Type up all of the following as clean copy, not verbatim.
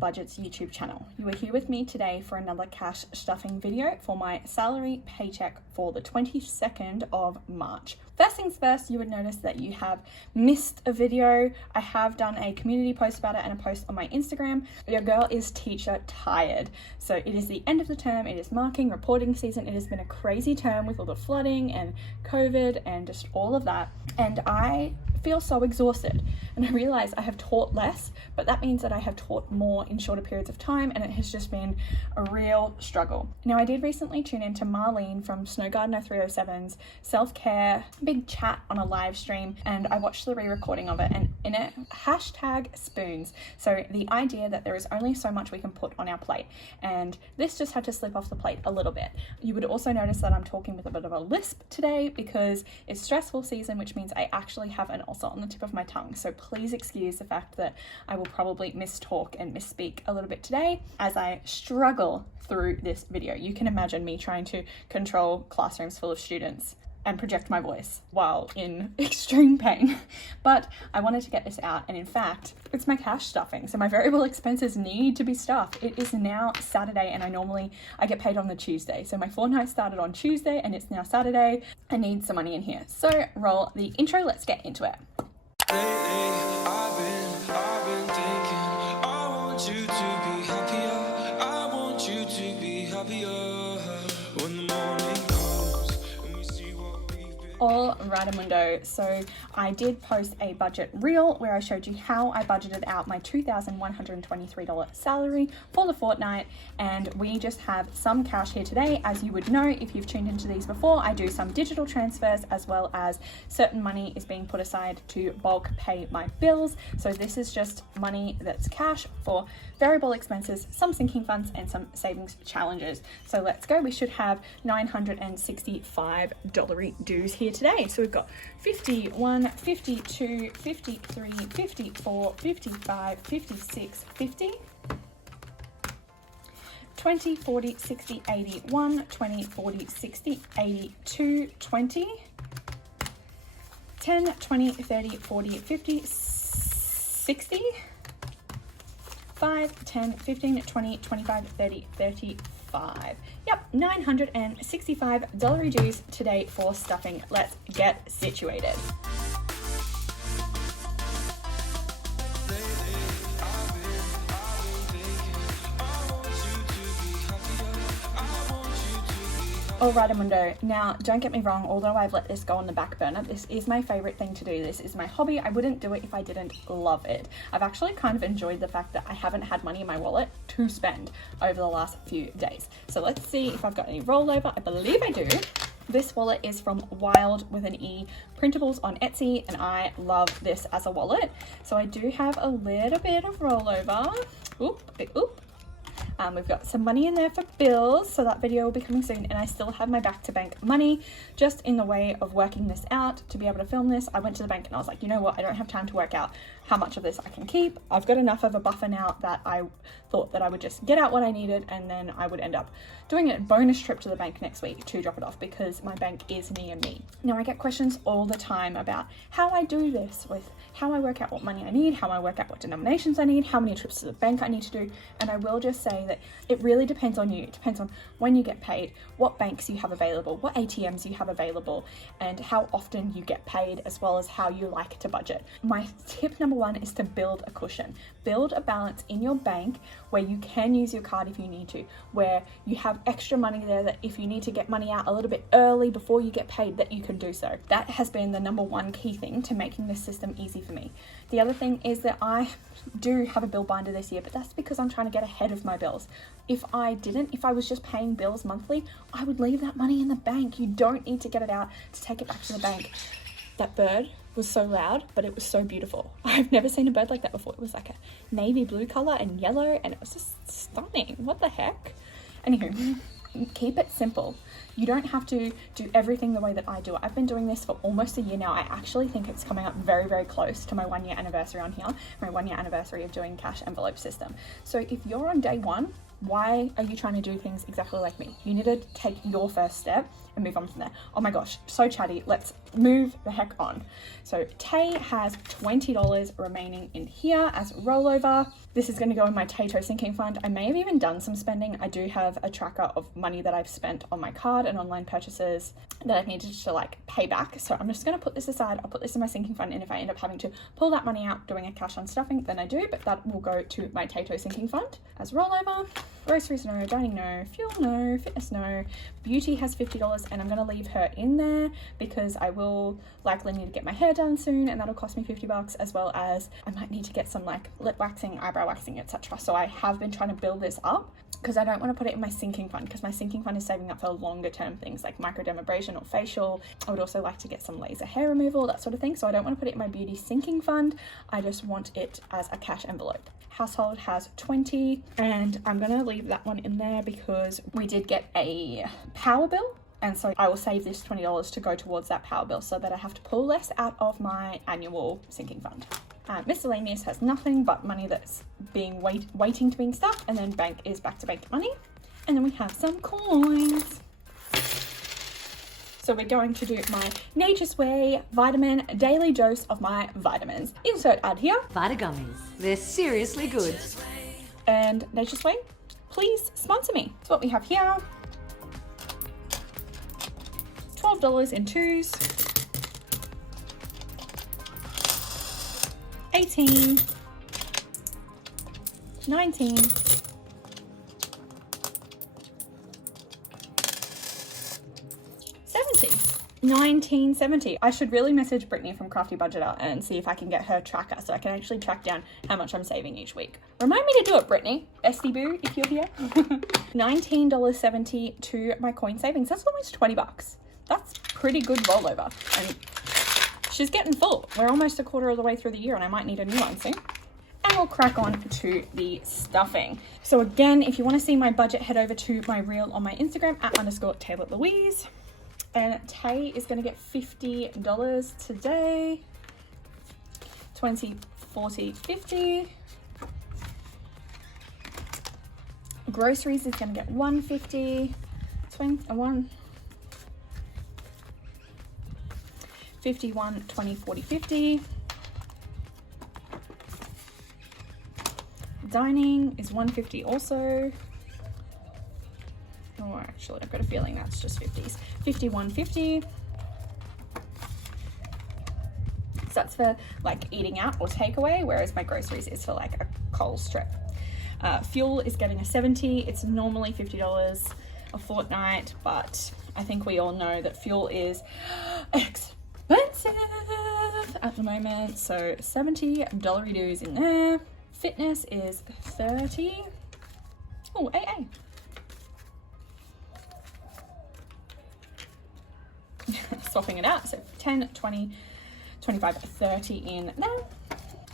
Budgets YouTube channel. You are here with me today for another cash stuffing video for my salary paycheck for the 22nd of March. First things first, you would notice that you have missed a video. I have done a community post about it and a post on my Instagram. Your girl is teacher tired. So it is the end of the term, it is marking reporting season. It has been a crazy term with all the flooding and COVID and just all of that. And I feel so exhausted, and I realize I have taught less, but that means that I have taught more in shorter periods of time, and it has just been a real struggle. Now, I did recently tune into Marlene from Snow Gardener 307's self-care big chat on a live stream, and I watched the re-recording of it, and in it, hashtag spoons. So the idea that there is only so much we can put on our plate, and this just had to slip off the plate a little bit. You would also notice that I'm talking with a bit of a lisp today because it's stressful season, which means I actually have an ulcer on the tip of my tongue. So please excuse the fact that I will probably mistalk and misspeak a little bit today as I struggle through this video. You can imagine me trying to control classrooms full of students and project my voice while in extreme pain. But I wanted to get this out, and in fact, it's my cash stuffing. So my variable expenses need to be stuffed. It is now Saturday, and I get paid on the Tuesday. So my fortnight started on Tuesday and it's now Saturday. I need some money in here. So roll the intro, let's get into it. I've been thinking, I want you to be happier. I want you to be happier when the morning comes and we see what we've been. All right, Amundo. So I did post a budget reel where I showed you how I budgeted out my $2,123 salary for the fortnight, and we just have some cash here today. As you would know, if you've tuned into these before, I do some digital transfers as well as certain money is being put aside to bulk pay my bills. So this is just money that's cash for variable expenses, some sinking funds, and some savings challenges. So let's go. We should have $965 dues here today. So we've got 51, 52, 53, 54, 55, 56, 50, 20, 40, 60, 81, 20, 40, 60, 82, 20, 10, 20, 30, 40, 50, 60, 5, 10, 15, 20, 25, 30, 35. Yep, $965 dues today for stuffing. Let's get situated. Alright, Amundo. Now, don't get me wrong, although I've let this go on the back burner, this is my favorite thing to do. This is my hobby. I wouldn't do it if I didn't love it. I've actually kind of enjoyed the fact that I haven't had money in my wallet to spend over the last few days. So let's see if I've got any rollover. I believe I do. This wallet is from Wild with an E Printables on Etsy, and I love this as a wallet. So I do have a little bit of rollover. Oop. We've got some money in there for bills, so that video will be coming soon, and I still have my back to bank money. Just in the way of working this out to be able to film this, I went to the bank and I was like, you know what, I don't have time to work out how much of this I can keep. I've got enough of a buffer now that I thought that I would just get out what I needed, and then I would end up doing a bonus trip to the bank next week to drop it off because my bank is near me. Now, I get questions all the time about how I do this, with how I work out what money I need, how I work out what denominations I need, how many trips to the bank I need to do, and I will just say that it really depends on you. It depends on when you get paid, what banks you have available, what ATMs you have available, and how often you get paid, as well as how you like to budget. My tip number one is to build a cushion. Build a balance in your bank where you can use your card if you need to, where you have extra money there that if you need to get money out a little bit early before you get paid, that you can do so. That has been the number one key thing to making this system easy for me. The other thing is that I do have a bill binder this year, but that's because I'm trying to get ahead of my bills. If I was just paying bills monthly, I would leave that money in the bank. You don't need to get it out to take it back to the bank. That bird was so loud, but it was so beautiful. I've never seen a bird like that before. It was like a navy blue color and yellow, and it was just stunning. What the heck? Anywho, keep it simple. You don't have to do everything the way that I do it. I've been doing this for almost a year now. I actually think it's coming up very, very close to my 1 year anniversary on here, my 1 year anniversary of doing cash envelope system. So if you're on day one, Why are you trying to do things exactly like me? You need to take your first step and move on from there. Oh my gosh, so chatty. Let's move the heck on. So Tay has $20 remaining in here as rollover. This is going to go in my Tayto sinking fund. I may have even done some spending. I do have a tracker of money that I've spent on my card and online purchases that I've needed to like pay back. So I'm just going to put this aside. I'll put this in my sinking fund, and if I end up having to pull that money out doing a cash on stuffing, then I do, but that will go to my Tayto sinking fund as rollover. Groceries no, dining no, fuel no, fitness no. Beauty has $50, and I'm going to leave her in there because I will likely need to get my hair done soon, and that'll cost me $50, as well as I might need to get some like lip waxing, eyebrow waxing, etc. So I have been trying to build this up because I don't want to put it in my sinking fund, because my sinking fund is saving up for longer term things like microdermabrasion or facial. I would also like to get some laser hair removal, that sort of thing. So I don't want to put it in my beauty sinking fund. I just want it as a cash envelope. Household has 20, and I'm going to leave that one in there because we did get a power bill. And so I will save this $20 to go towards that power bill so that I have to pull less out of my annual sinking fund. Miscellaneous has nothing but money that's being waiting to being stuffed, and then bank is back to bank money. And then we have some coins. So we're going to do my Nature's Way vitamin daily dose of my vitamins. Insert ad here. Vitagummies. They're seriously good. And Nature's Way, please sponsor me. So what we have here, $12 in twos, 18, 19, 1970. I should really message Brittany from Crafty Budgeter and see if I can get her tracker so I can actually track down how much I'm saving each week. Remind me to do it, Brittany. Bestie boo, if you're here. $19.70 to my coin savings. That's almost $20. That's pretty good rollover. And she's getting full. We're almost a quarter of the way through the year, and I might need a new one soon. And we'll crack on to the stuffing. So again, if you want to see my budget, head over to my reel on my Instagram @_Taylah Louise. And Tay is going to get $50 today. 20, 40, 50. Groceries is going to get $150. 51, 20, 40, 50. Dining is $150 also. Oh, actually, I've got a feeling that's just 50s. 51.50. So that's for like eating out or takeaway, whereas my groceries is for like a Coles trip. Fuel is getting a 70. It's normally $50 a fortnight, but I think we all know that fuel is expensive at the moment. So $70 dues in there. Fitness is 30. Oh, AA. Swapping it out, so 10, 20, 25, 30 in there.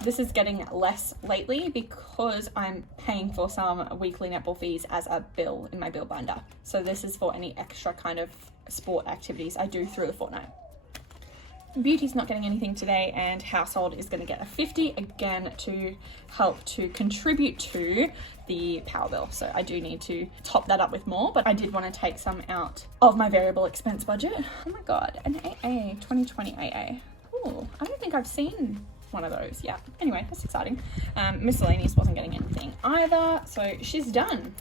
This is getting less lately because I'm paying for some weekly netball fees as a bill in my bill binder. So this is for any extra kind of sport activities I do through the fortnight. Beauty's not getting anything today, and household is going to get a 50 again to help to contribute to the power bill. So I do need to top that up with more, but I did want to take some out of my variable expense budget. Oh my god, an AA, 2020 AA. Oh, I don't think I've seen one of those yet. Anyway, that's exciting. Miscellaneous wasn't getting anything either, so she's done.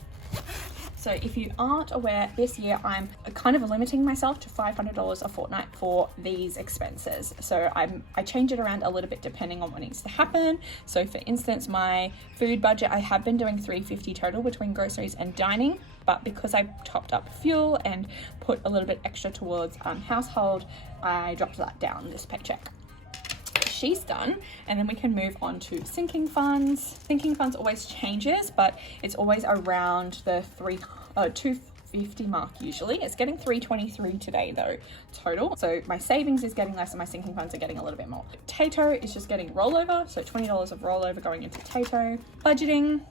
So if you aren't aware, this year I'm kind of limiting myself to $500 a fortnight for these expenses. So I change it around a little bit depending on what needs to happen. So for instance, my food budget, I have been doing $350 total between groceries and dining, but because I topped up fuel and put a little bit extra towards household, I dropped that down this paycheck. She's done, and then we can move on to sinking funds. Sinking funds always changes, but it's always around the 250 mark usually. It's getting 323 today though total, so my savings is getting less and my sinking funds are getting a little bit more. Tayto is just getting rollover, so $20 of rollover going into Tayto. Budgeting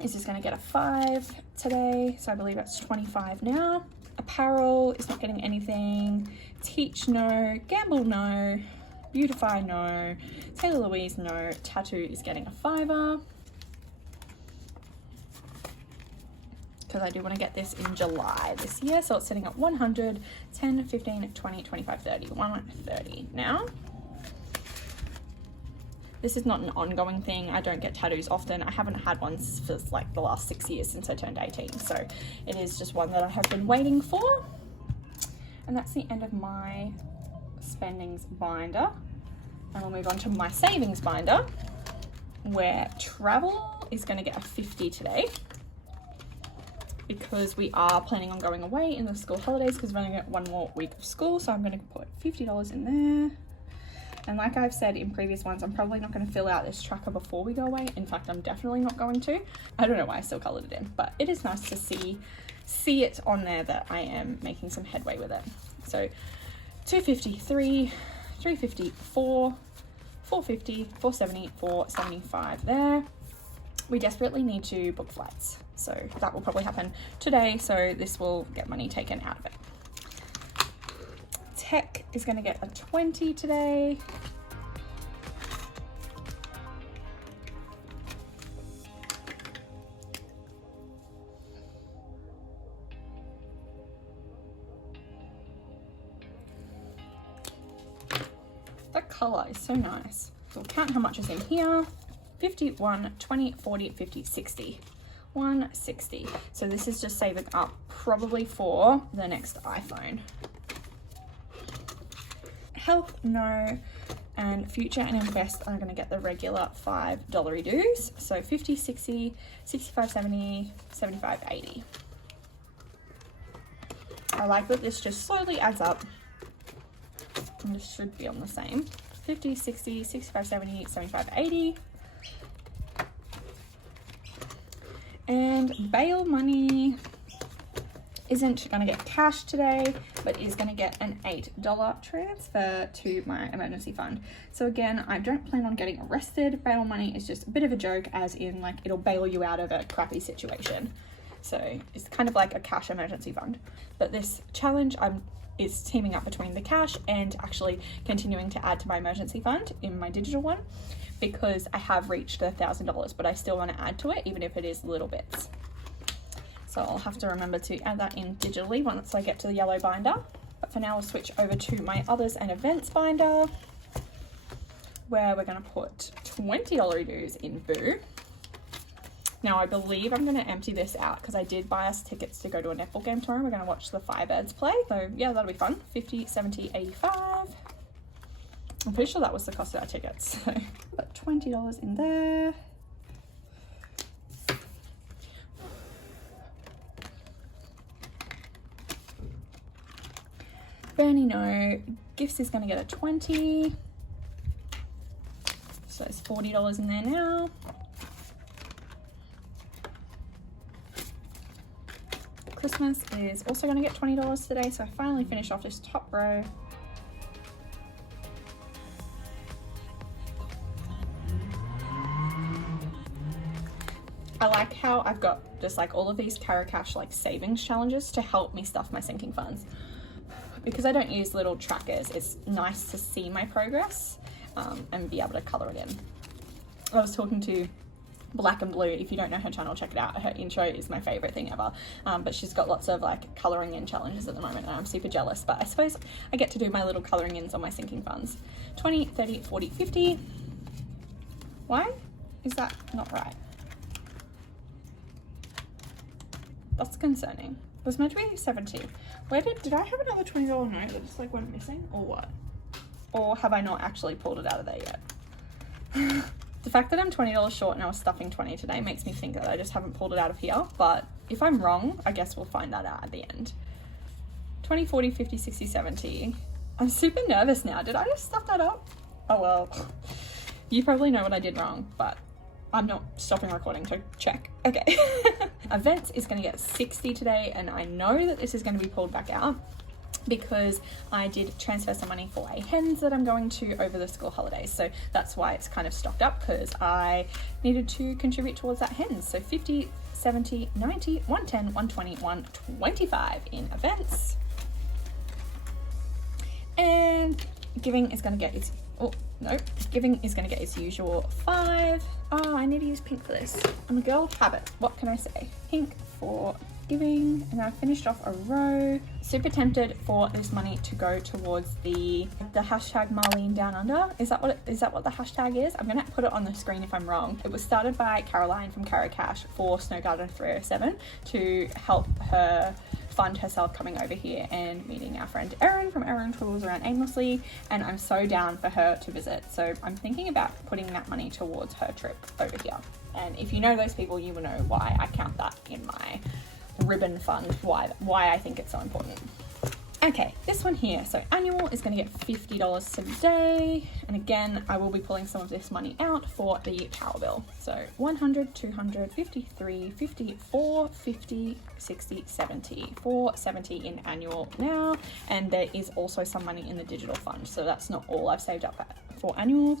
is just going to get a 5 today, so I believe that's 25 now. Apparel is not getting anything. Teach no, gamble no, beautify no, Taylah Louise no, tattoo is getting a 5. because I do want to get this in July this year. So it's sitting at 100, 10, 15, 20, 25, 30, 130 now. This is not an ongoing thing. I don't get tattoos often. I haven't had one for like the last 6 years since I turned 18. So it is just one that I have been waiting for. And that's the end of my spendings binder. And we'll move on to my savings binder, where travel is going to get a 50 today, because we are planning on going away in the school holidays, because we're going to get 1 more week of school. So I'm going to put $50 in there. And like I've said in previous ones, I'm probably not going to fill out this tracker before we go away. In fact, I'm definitely not going to. I don't know why I still colored it in, but it is nice to see it on there that I am making some headway with it. So 250, 3, 350, 4, 450, 470, 475 there. We desperately need to book flights, so that will probably happen today. So this will get money taken out of it. Tech is going to get a 20 today. That color is so nice. So we'll count how much is in here. 50, 1, 20, 40, 50, 60. 160. So this is just saving up probably for the next iPhone. Health, no. And future and invest are going to get the regular $5 dues. So 50, 60, 65, 70, 75, 80. I like that this just slowly adds up. And this should be on the same. 50, 60, 65, 70, 75, 80. And bail money isn't going to get cash today, but is going to get an $8 transfer to my emergency fund. So again, I don't plan on getting arrested. Bail money is just a bit of a joke, as in like it'll bail you out of a crappy situation. So it's kind of like a cash emergency fund. But this challenge is teaming up between the cash and actually continuing to add to my emergency fund in my digital one, because I have reached $1,000, but I still want to add to it, even if it is little bits. So I'll have to remember to add that in digitally once I get to the yellow binder. But for now, I'll switch over to my others and events binder, where we're going to put $20 dues in Boo. Now, I believe I'm going to empty this out because I did buy us tickets to go to a netball game tomorrow. We're going to watch the Firebirds play. So yeah, that'll be fun. 50, 70, 85. I'm pretty sure that was the cost of our tickets. So put $20 in there. Bernie, no. Gifts is going to get a 20. So there's $40 in there now. Christmas is also going to get $20 today. So I finally finished off this top row. I like how I've got just like all of these Cara Cash like savings challenges to help me stuff my sinking funds. Because I don't use little trackers, it's nice to see my progress and be able to color it in. I was talking to Black and Blue. If you don't know her channel, check it out. Her intro is my favorite thing ever. But she's got lots of like coloring in challenges at the moment, and I'm super jealous. But I suppose I get to do my little coloring ins on my sinking funds. 20, 30, 40, 50. Why is that not right? That's concerning. It was meant to be 70. Where did I have another $20 note that just like went missing, or what? Or have I not actually pulled it out of there yet? The fact that I'm $20 short and I was stuffing 20 today makes me think that I just haven't pulled it out of here. But if I'm wrong, I guess we'll find that out at the end. 20, 40, 50, 60, 70. I'm super nervous now. Did I just stuff that up? Oh well. You probably know what I did wrong, but I'm not stopping recording to check. Okay. Events is going to get 60 today, and I know that this is going to be pulled back out because I did transfer some money for a hens that I'm going to over the school holidays. So that's why it's kind of stocked up, because I needed to contribute towards that hens. So 50, 70, 90, 110, 120, 125 in events. And giving is going to get its, oh no, giving is going to get its usual 5. Oh, I need to use pink for this. I'm a girl of habit. What can I say? Pink for Thanksgiving, and I finished off a row. Super tempted for this money to go towards the hashtag Marlene Down Under. Is that what the hashtag is? I'm gonna put it on the screen if I'm wrong. It was started by Caroline from Cara Cash for Snow Garden 307 to help her fund herself coming over here and meeting our friend Erin from Erin Travels Around Aimlessly, and I'm so down for her to visit, so I'm thinking about putting that money towards her trip over here. And if you know those people, you will know why I count that in my ribbon fund, why I think it's so important. Okay, this one here, so annual is going to get $50 today, and again I will be pulling some of this money out for the power bill. So 100, 200, 53, 54, 50, 60, 70, 470 in annual now, and there is also some money in the digital fund, so that's not all I've saved up for annual.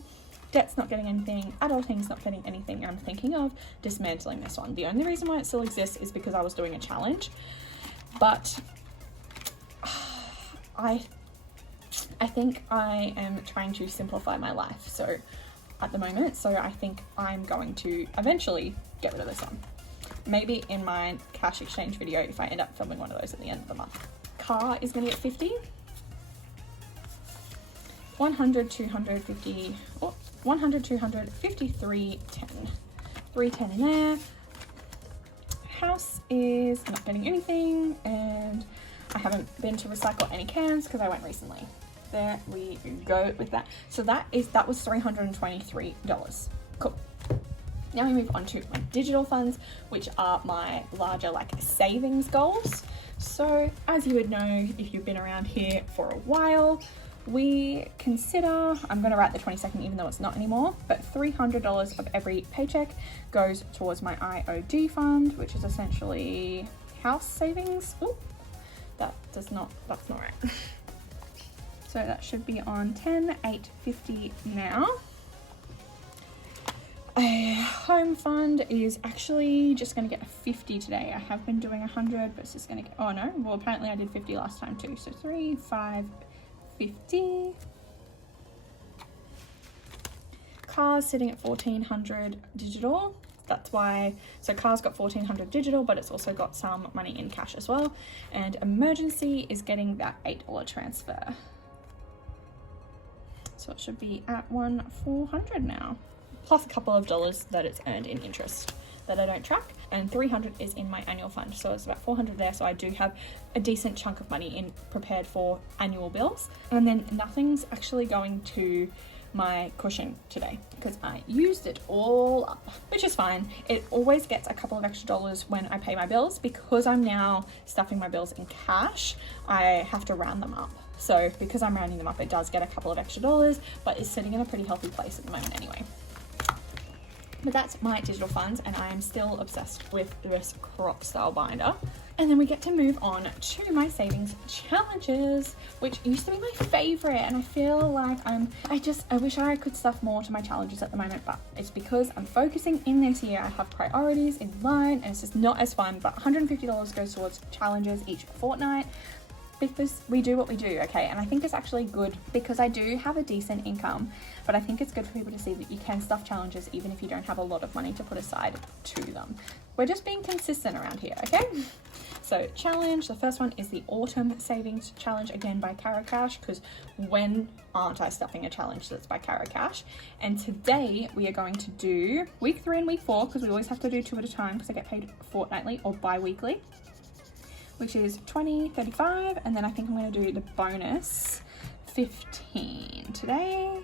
Debt's not getting anything, adulting's not getting anything, and I'm thinking of dismantling this one. The only reason why it still exists is because I was doing a challenge, but I think I am trying to simplify my life so at the moment, so I think I'm going to eventually get rid of this one. Maybe in my cash exchange video if I end up filming one of those at the end of the month. Car is going to get 50. 100, 250, 100, 200, 53, 10. 310 in there. House is not getting anything, and I haven't been to recycle any cans because I went recently. There we go with that. So that was $323. Cool. Now we move on to my digital funds, which are my larger like savings goals. So as you would know, if you've been around here for a while, we consider, I'm going to write the 22nd even though it's not anymore, but $300 of every paycheck goes towards my IOD fund, which is essentially house savings. Ooh, that's not right. So that should be on 10,850 now. A home fund is actually just going to get a 50 today. I have been doing 100, but it's just going to get, oh no, well apparently I did 50 last time too. So 3, 5, 50. Cars sitting at 1,400 digital. That's why, so cars got 1,400 digital, but it's also got some money in cash as well. And emergency is getting that $8 transfer. So it should be at 1,400 now, plus a couple of dollars that it's earned in interest that I don't track, and 300 is in my annual fund, so it's about 400 there. So I do have a decent chunk of money in prepared for annual bills, and then nothing's actually going to my cushion today because I used it all up, which is fine. It always gets a couple of extra dollars when I pay my bills. Because I'm now stuffing my bills in cash, I have to round them up. So because I'm rounding them up, it does get a couple of extra dollars, but it's sitting in a pretty healthy place at the moment anyway. But that's my digital funds, and I am still obsessed with this croc style binder. And then we get to move on to my savings challenges, which used to be my favorite, and I feel like I wish I could stuff more to my challenges at the moment, but it's because I'm focusing in this year. I have priorities in line, and it's just not as fun. But $150 goes towards challenges each fortnight, because we do what we do, okay? And I think it's actually good because I do have a decent income, but I think it's good for people to see that you can stuff challenges even if you don't have a lot of money to put aside to them. We're just being consistent around here, okay? So challenge, the first one is the Autumn Savings Challenge, again by Cara Cash, because when aren't I stuffing a challenge that's by Cara Cash? And today we are going to do week 3 and week 4, because we always have to do 2 at a time because I get paid fortnightly or bi-weekly, which is 20, 35, and then I think I'm going to do the bonus 15 today,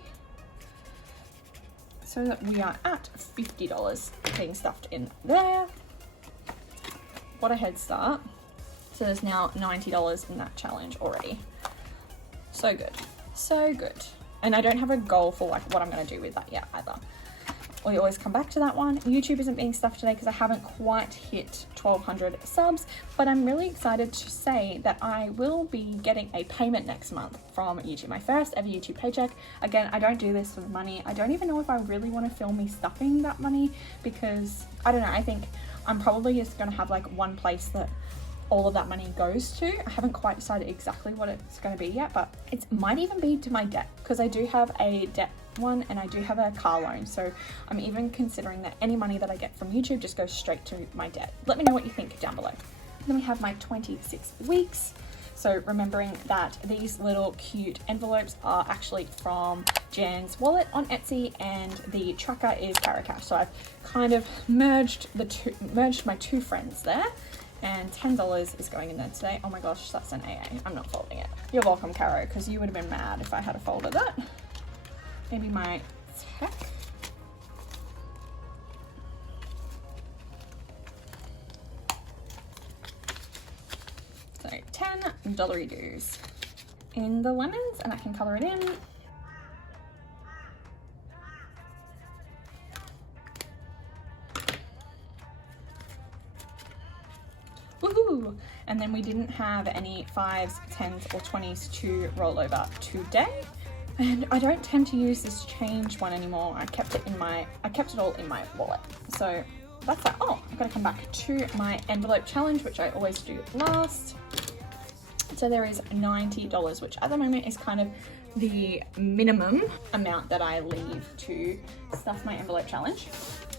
so that we are at $50 being stuffed in there. What a head start. So there's now $90 in that challenge already. So good, so good. And I don't have a goal for like what I'm going to do with that yet either. We always come back to that one. YouTube isn't being stuffed today because I haven't quite hit 1,200 subs, but I'm really excited to say that I will be getting a payment next month from YouTube, my first ever YouTube paycheck. Again, I don't do this for the money. I don't even know if I really want to film me stuffing that money because, I don't know, I think I'm probably just going to have like one place that all of that money goes to. I haven't quite decided exactly what it's going to be yet, but it might even be to my debt, because I do have a debt one and I do have a car loan, so I'm even considering that any money that I get from YouTube just goes straight to my debt. Let me know what you think down below. Then we have my 26 weeks. So remembering that these little cute envelopes are actually from Jan's wallet on Etsy, and the tracker is Cash. So I've kind of merged my two friends there, and $10 is going in there today. Oh my gosh, that's an AA. I'm not folding it. You're welcome, Caro, because you would have been mad if I had folded that. Maybe my tech. So $10 dues in the lemons, and I can color it in. Woohoo! And then we didn't have any 5s, 10s or 20s to roll over today. And I don't tend to use this change one anymore. I kept it all in my wallet. So that's that. Oh, I've got to come back to my envelope challenge, which I always do last. So there is $90, which at the moment is kind of the minimum amount that I leave to stuff my envelope challenge,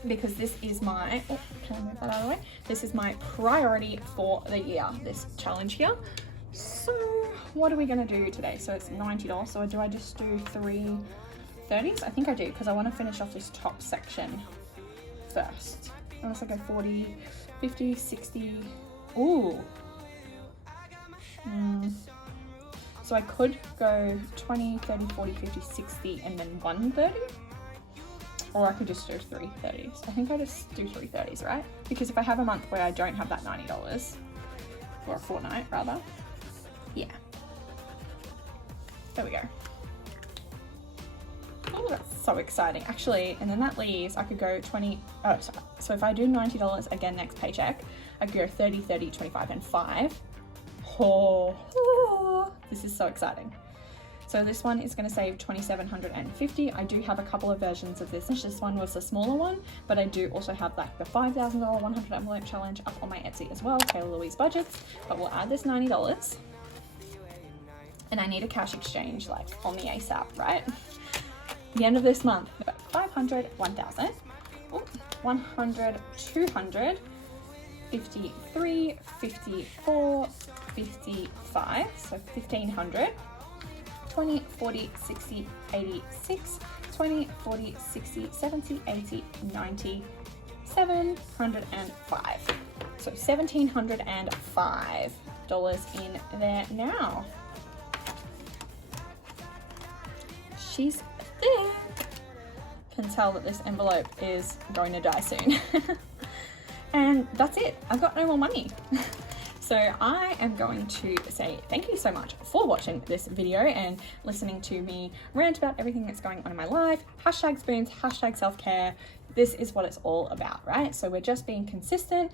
because this is my, oh, can I move that out of the way? This is my priority for the year, this challenge here. So what are we gonna do today? So it's $90, so do I just do 3 30s? I think I do, because I want to finish off this top section first. Unless I go 40, 50, 60, ooh. So I could go 20, 30, 40, 50, 60, and then 130. Or I could just do 3 30s. I think I just do 3 30s, right? Because if I have a month where I don't have that $90, or a fortnight rather, yeah. There we go. Oh, that's so exciting. Actually, and then that leaves, I could go 20, oh, sorry. So if I do $90 again next paycheck, I could go 30, 30, 25, and 5. Oh, this is so exciting. So this one is going to save $2,750. I do have a couple of versions of this. This one was the smaller one, but I do also have like the $5,000 100 envelope challenge up on my Etsy as well, Taylah Louise budgets. But we'll add this $90, and I need a cash exchange like on the ASAP, right? The end of this month, 500, 1,000, 100, 200, 53, 54, 55, so 1,500, 20, 40, 60, 80, 6, 20, 40, 60, 70, 80, 90, 705. So $1,705 in there now. She's thick. Can tell that this envelope is going to die soon. And that's it. I've got no more money. So I am going to say thank you so much for watching this video and listening to me rant about everything that's going on in my life. Hashtag spoons, hashtag self-care. This is what it's all about, right? So we're just being consistent,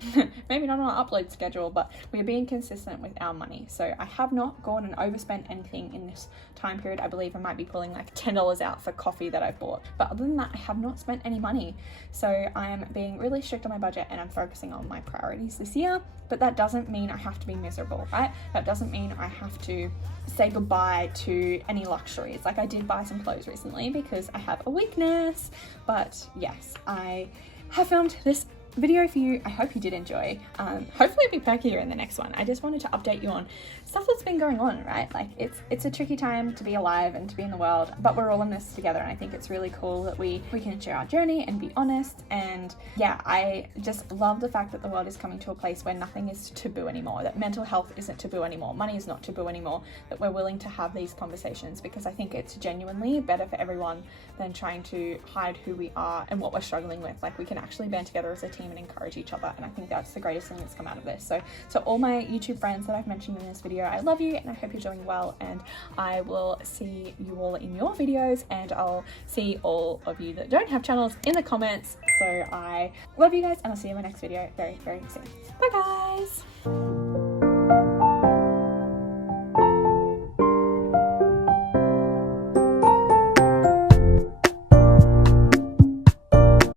maybe not on our upload schedule, but we're being consistent with our money. So I have not gone and overspent anything in this time period. I believe I might be pulling like $10 out for coffee that I bought. But other than that, I have not spent any money. So I am being really strict on my budget, and I'm focusing on my priorities this year. But that doesn't mean I have to be miserable, right? That doesn't mean I have to say goodbye to any luxuries. Like I did buy some clothes recently because I have a weakness. But yes, I have filmed this video for you. I hope you did enjoy. Hopefully it'll be perkier in the next one. I just wanted to update you on stuff that's been going on, right? Like it's a tricky time to be alive and to be in the world, but we're all in this together, and I think it's really cool that we can share our journey and be honest. And yeah, I just love the fact that the world is coming to a place where nothing is taboo anymore, that mental health isn't taboo anymore, money is not taboo anymore, that we're willing to have these conversations, because I think it's genuinely better for everyone than trying to hide who we are and what we're struggling with. Like we can actually band together as a team and encourage each other, and I think that's the greatest thing that's come out of this. So all my YouTube friends that I've mentioned in this video, I love you and I hope you're doing well, and I will see you all in your videos, and I'll see all of you that don't have channels in the comments. So I love you guys, and I'll see you in my next video very, very soon. Bye guys.